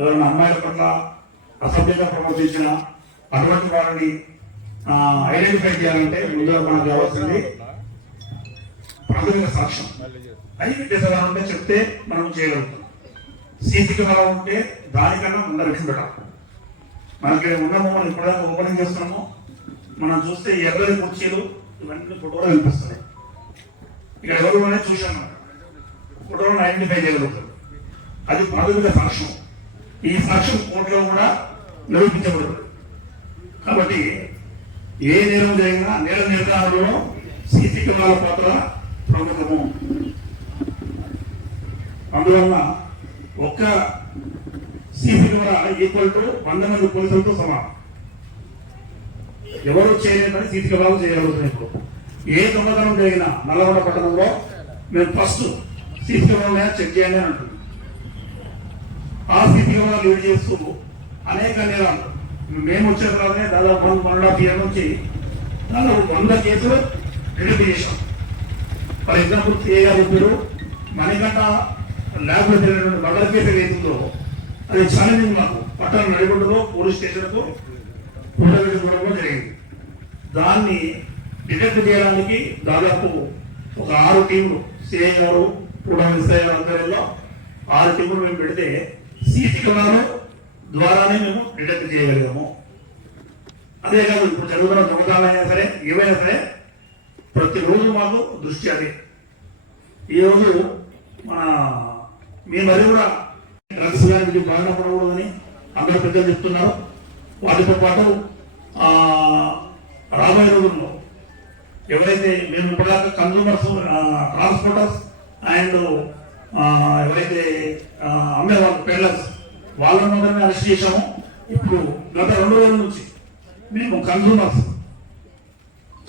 ఎవరైనా అమ్మాయిల పట్ల అసభ్యంగా ప్రవర్తించిన అటువంటి వారిని ఐడెంటిఫై చేయాలంటే ముందుగా మనకు కావాల్సింది ప్రాథమిక సాక్ష్యం. ఐ విట్నెస్ ఉంటే చెప్తే మనం చేయగలుగుతాం సీసీ కెమెరా ఉంటే దానికన్నా ముందర పెట్టాం మనకి ఉన్నాము మనం ఇప్పటిదాకా ఓపెనింగ్ చేస్తున్నాము మనం చూస్తే ఈ ఎర్రని కుర్చీలు ఇవన్నీ ఫోటోలు కనిపిస్తున్నాయి. ఇక్కడ ఎవరు అనేది చూసాం మనం. ఫోటోలను ఐడెంటిఫై చేయగలుగుతాం. అది ప్రాథమిక సాక్ష్యం. ఈ సాక్ష్యం కోర్టులో కూడా నిరూపించబడదు. కాబట్టి ఏ నేరం జరిగినా నేర నిర్ధారణలో సీసీ కెమెరాల పాత్ర ప్రముఖము. అందువల్ల ఒక్క సీసీ కెమెరా ఈక్వల్ టు వంద మంది పోలీసులతో సమానం. ఎవరు చేయలేదని సీసీ కెమెరాలు చేయగలుగుతున్నాయి ఇప్పుడు. ఏ దొంగతనం జరిగినా నల్లగొండ పట్టణంలో మేము ఫస్ట్ సీసీ కెమెరా చెక్ చేయండి అని అంటున్నాం. ఆ స్థితిగా కెమెరా లీడ్ చేస్తూ అనేక నేరాలు. మేము వచ్చిన తర్వాతనే దాదాపు one one and half year నుంచి దాదాపు వంద కేసులు రిలీవ్ చేశాం. ఫర్ ఎగ్జాంపుల్ ఏ గారు చెప్పారు మణికంట ల్యాబ్లో జరిగినటువంటి మర్డర్ కేసు ఏదైతుందో అది ఛాలెంజింగ్ మాకు. పట్టణం నడిగొండలో పోలీస్ స్టేషన్కు ఫోటో కూడా జరిగింది. దాన్ని డిటెక్ట్ చేయడానికి దాదాపు ఒక ఆరు టీంలు సిఐ గారు కూడా ఎస్ఐ గారు అందరిలో ఆరు టీములు మేము పెడితే సీసీ కెమెరాలు ద్వారానే మేము డిటెక్ట్ చేయగలిగాము. అదే కాదు ఇప్పుడు జరుగుతున్న దొంగతనాలు అయినా సరే ఏవైనా సరే ప్రతిరోజు మాకు దృష్టి అదే. ఈరోజు మన మీ మరి కూడా డ్రగ్స్ గారికి బాగా పడకూడదని అందరూ పెద్దలు చెప్తున్నారు. వాటితో పాటు రాబోయే రోజుల్లో ఎవరైతే మేము ఇప్పటిదాకా కన్సూమర్స్ ట్రాన్స్పోర్టర్స్ అండ్ ఎవరైతే అమ్మేవాళ్ళు పెళ్ళర్స్ వాళ్ళని మాత్రమే అరెస్ట్ చేశాము ఇప్పుడు గత రెండు రోజుల నుంచి మేము కన్సూమర్స్.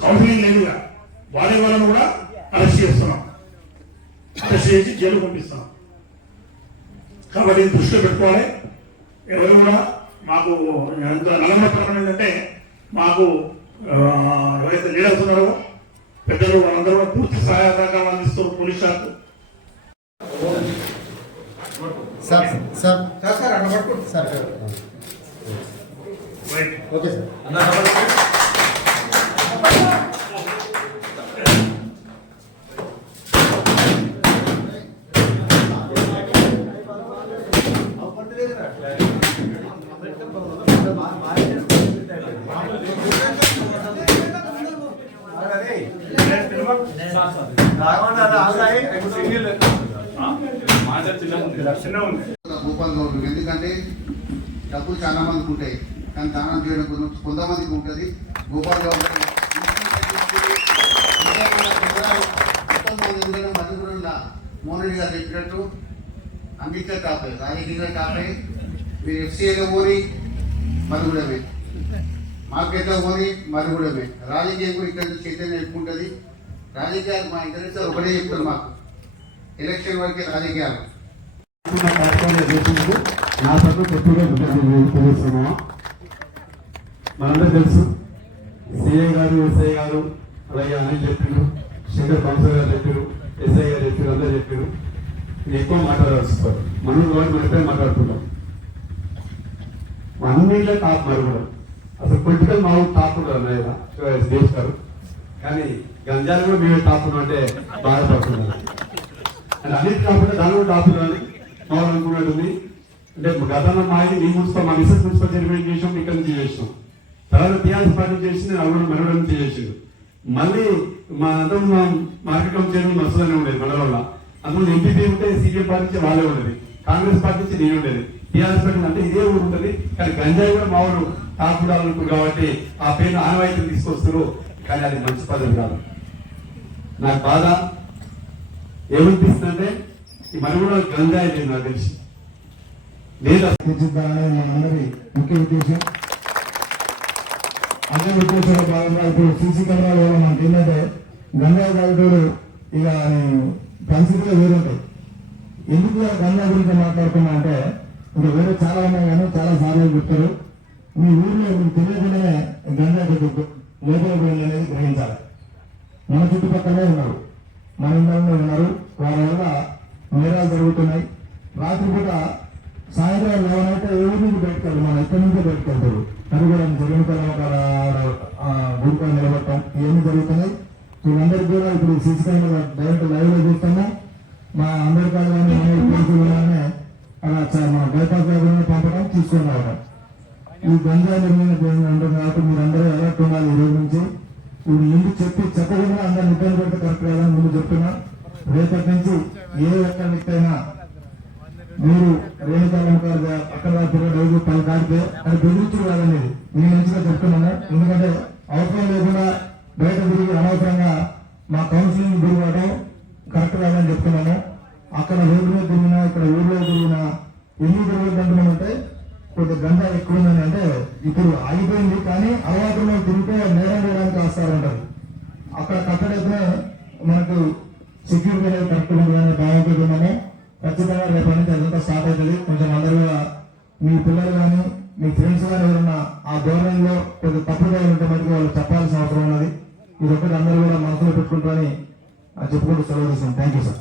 కౌన్సిలింగ్ లేదుగా. వాడే వాళ్ళని కూడా అరెస్ట్ చేస్తున్నాం. అరెస్ట్ చేసి జైలు పంపిస్తున్నాం. కాబట్టి దృష్టిలో పెట్టుకోవాలి. ఎవరు కూడా మాకు ఎంత నలభై ఏంటంటే మాకు ఎవరైతే లీడర్స్ ఉన్నారో పెద్దలు వాళ్ళందరూ పూర్తి సహాయ సహకారాలు అందిస్తూ పోలీస్ శాఖ సార్ సార్ సార్ సార్ అక్కడ పట్టుకోండి sir right okay sir Bhopal ఎందుకంటే డబ్బులు చాలా మందికి ఉంటాయి. కానీ దానం చేయడం కొంత- కొంతమందికి ఉంటుంది. భూపాల్ మోహన్ రెడ్డి గారు చెప్పినట్టు అంబేద్కర్ కాపే రాజకీయ కాపే మీరు ఎఫ్సీఏగా పోని మరుగుడమే మార్కెట్లో పోని మరుగుడమే రాజకీయం కూడా ఇక్కడ నుంచి చైతన్యం ఎక్కువ ఉంటుంది రాజకీయాలు మా ఇంటర్నెట్ ఒకటే చెప్తారు మాకు ఎలక్షన్ వరకే రాజకీయాలు. నా నా తరఫున కొత్తగా తెలియజేస్తున్నామా మనందరూ తెలుసు సిఏ గారు ఎస్ఐ గారు అలాగే అనిల్ చెప్పారు శంకర్ కౌన్సిలర్ గారు చెప్పారు ఎస్ఐ గారు చెప్పారు అందరూ చెప్పారు. ఎక్కువ ఎక్కువ మాట్లాడాల్సిస్తారు మనం వాళ్ళు మనపై మాట్లాడుతున్నాం అన్నింటిలో టాప్ మరి కూడా. అసలు పొలిటికల్ మా టాప్ ఉంటారు అన్నయ్య దేశ్ గారు. కానీ గంజాలు కూడా మేమే టాప్ అంటే బాధపడుతున్నారు అన్నిటి కాకుండా దాని కూడా టాప్ కావాలనుకున్నట్టుంది అంటే గతంలో మాది మీ మున్సిపల్ మా మిసెస్ మున్సిపల్ చైర్మన్ చేసాం? ఇక్కడ నుంచి చేసినాం తర్వాత టీఆర్ఎస్ పార్టీ చేసి నేను అవి మనవడం నుంచి చేసిండు. మళ్ళీ మా అందరం మా మార్కెట్ కమిటీ చైర్మన్ మసూదనే ఉండేది మనవల్ల అందులో ఎంపీపీ ఉంటే సీపీఎం పార్టీ నుంచి వాళ్ళే ఉండేది. కాంగ్రెస్ పార్టీ నుంచి నేను ఉండేది. టీఆర్ఎస్ పార్టీ అంటే ఇదే ఊరు ఉంటుంది. కానీ గంజాయి కూడా మా ఊరు టాప్ కాబట్టి ఆ పేరు ఆనవాయితీ తీసుకొస్తారు కానీ అది మంచి పదవి కాదు. నాకు బాధ. ఏమనిపిస్తుందంటే ఈ మరి కూడా గంజాయి లేదు నాకు తెలిసి. లేదా అసలు. మనందరి ముఖ్య ఉద్దేశం. అదే ఉద్దేశంలో భాగంగా ఇప్పుడు సీసీ కెమెరాల వల్ల మనకి ఏంటంటే గంజాయి తాగుతాడు ఇక పరిస్థితులు వేరుంటాయి ఎందుకు ఇలా గురించి మాట్లాడుతున్నా అంటే ఇంకా వేరే చాలా ఉన్నాయి కానీ చాలా సార్లు చెప్తారు. మీ ఊర్లో మీకు తెలియకుండానే గంజాయి లోపల పోయింది అనేది గ్రహించాలి. మన చుట్టుపక్కలే ఉన్నారు. మన ఇంట్లో ఉన్నారు. వారి వల్ల నేరాలు జరుగుతున్నాయి. రాత్రిపూట సాయంత్రం లెవెన్ అయితే ఏ ఊరి నుంచి బయటకు వెళ్తారు? మనం ఎక్కడి నుంచో బయటకు అది కూడా జరిగిన తర్వాత గుడిపై నిలబడటం ఇవన్నీ జరుగుతున్నాయి. వీళ్ళందరికీ కూడా ఇప్పుడు సిసి కెమెరా డైరెక్ట్ లైవ్లో చూస్తాము. మా అందరి కాదు కానీ అలా మా బైపాస్ వైపు పంపడం తీసుకొని రావడం. ఈ గంజా నిర్మాణం ఉంటుంది కాబట్టి మీరందరూ అలర్ట్ ఉండాలి ఈ రోజు నుంచి. ఇది ముందు చెప్పి చెప్పకుండా అందరిని ఇబ్బంది పెడితే కరెక్ట్ కాదని ముందు చెప్తున్నా. రేపటి నుంచి ఏ ఒక్క వ్యక్తి అయినా మీరు రేణుకాలంకారు అక్కడ తిరిగి రోజు పని కాడితే అది బెదిరించుడు కాదండి. నేను మంచిగా చెప్తున్నాను. ఎందుకంటే అవసరం లేకుండా బయట తిరిగి అనవసరంగా మా కౌన్సిలింగ్ తిరగడం కరెక్ట్ కాదని చెప్తున్నాను. అక్కడ రోడ్డులో మీద తిరిగినా ఇక్కడ ఊర్లో తిరిగినా ఎన్ని తిరగదంటున్నామంటే కొద్ది గంట ఎక్కువ ఉందని అంటే ఇప్పుడు ఆగిపోయింది కానీ అలవాటు మీద తిరిగితే నేరం చేయడానికి ఆస్కారం అక్కడ కట్టడైతే మనకు సెక్యూరిటీ అనేది కరెక్ట్ ఉంటుందని బాగుంటుందని ఖచ్చితంగా రేపటి నుంచి అదంతా స్టార్ట్ అవుతుంది. కొంచెం అందరూ మీ పిల్లలు కానీ మీ ఫ్రెండ్స్ కానీ ఎవరన్నా ఆ ధోరణిలో కొద్దిగా తప్పుదారులు ఉంటే మటుకు వాళ్ళు చెప్పాల్సిన అవసరం ఉన్నది. ఇది ఒకటి అందరూ కూడా మనసులో పెట్టుకుంటారని చెప్పుకుంటూ సెలవు చేస్తాను థ్యాంక్ యూ సార్